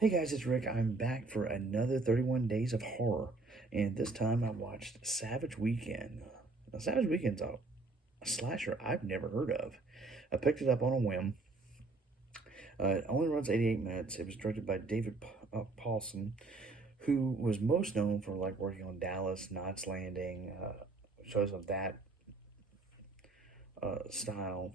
Hey guys, it's Rick. I'm back for another 31 Days of Horror, and this time I watched Savage Weekend. Now, Savage Weekend's a slasher I've never heard of. I picked it up on a whim. It only runs 88 minutes. It was directed by David Paulson, who was most known for like working on Dallas, Knots Landing, shows of that style.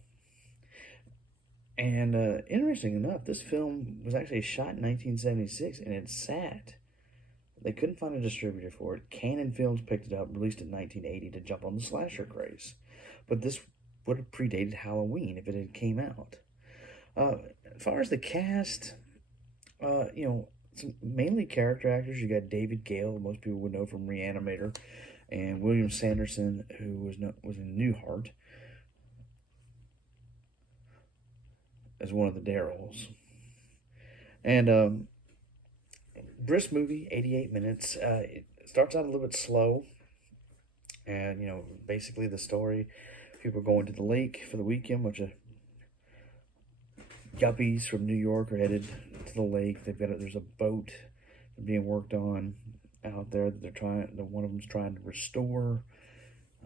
And interesting enough, this film was actually shot in 1976, and it sat. They couldn't find a distributor for it. Cannon Films picked it up, released it in 1980 to jump on the slasher craze. But this would have predated Halloween if it had came out. As far as the cast, some mainly character actors. You got David Gale, most people would know from Reanimator, and William Sanderson, who was in Newhart as one of the Darryls. And brisk movie, 88 minutes. It starts out a little bit slow, and basically the story: people are going to the lake for the weekend. Bunch of yuppies from New York are headed to the lake. There's a boat being worked on out there that one of them's trying to restore,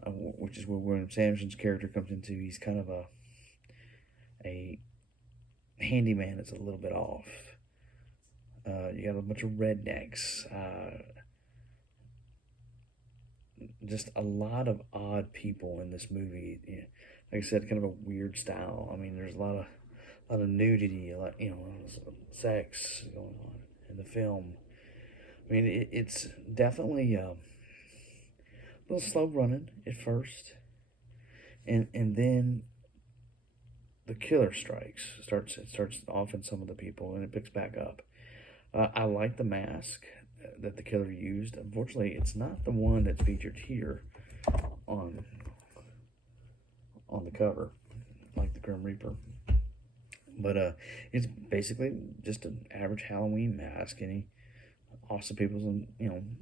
which is where William Sanderson's character comes into. He's kind of a handyman that's a little bit off. You got a bunch of rednecks. Just a lot of odd people in this movie. Like I said, kind of a weird style. I mean, there's a lot of nudity, a lot, sex going on in the film. I mean, it's definitely a little slow running at first, and then the killer strikes. It starts offing some of the people, and it picks back up. I like the mask that the killer used. Unfortunately, it's not the one that's featured here on the cover, like the Grim Reaper. But it's basically just an average Halloween mask, and he offs the people in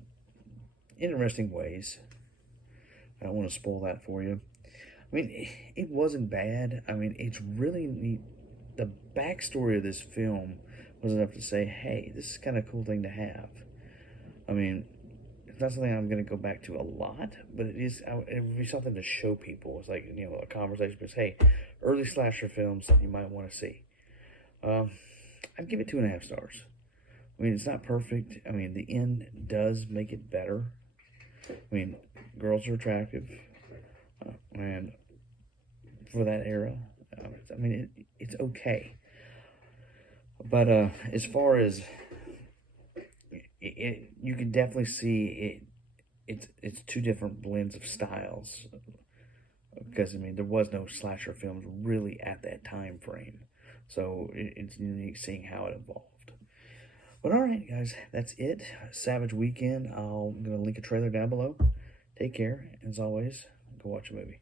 interesting ways. I don't want to spoil that for you. I mean, it wasn't bad. I mean, it's really neat. The backstory of this film was enough to say, hey, this is kind of a cool thing to have. I mean, it's not something I'm going to go back to a lot, but it would be something to show people. It's like, a conversation because, hey, early slasher films that you might want to see. I'd give it 2.5 stars. I mean, it's not perfect. I mean, the end does make it better. I mean, girls are attractive, and for that era, I mean, it's okay. But as far as you can definitely see it's two different blends of styles. Because I mean, there was no slasher films really at that time frame, so it's unique seeing how it evolved. But all right, guys, that's it. Savage Weekend. I'm gonna link a trailer down below. Take care, as always. Go watch a movie.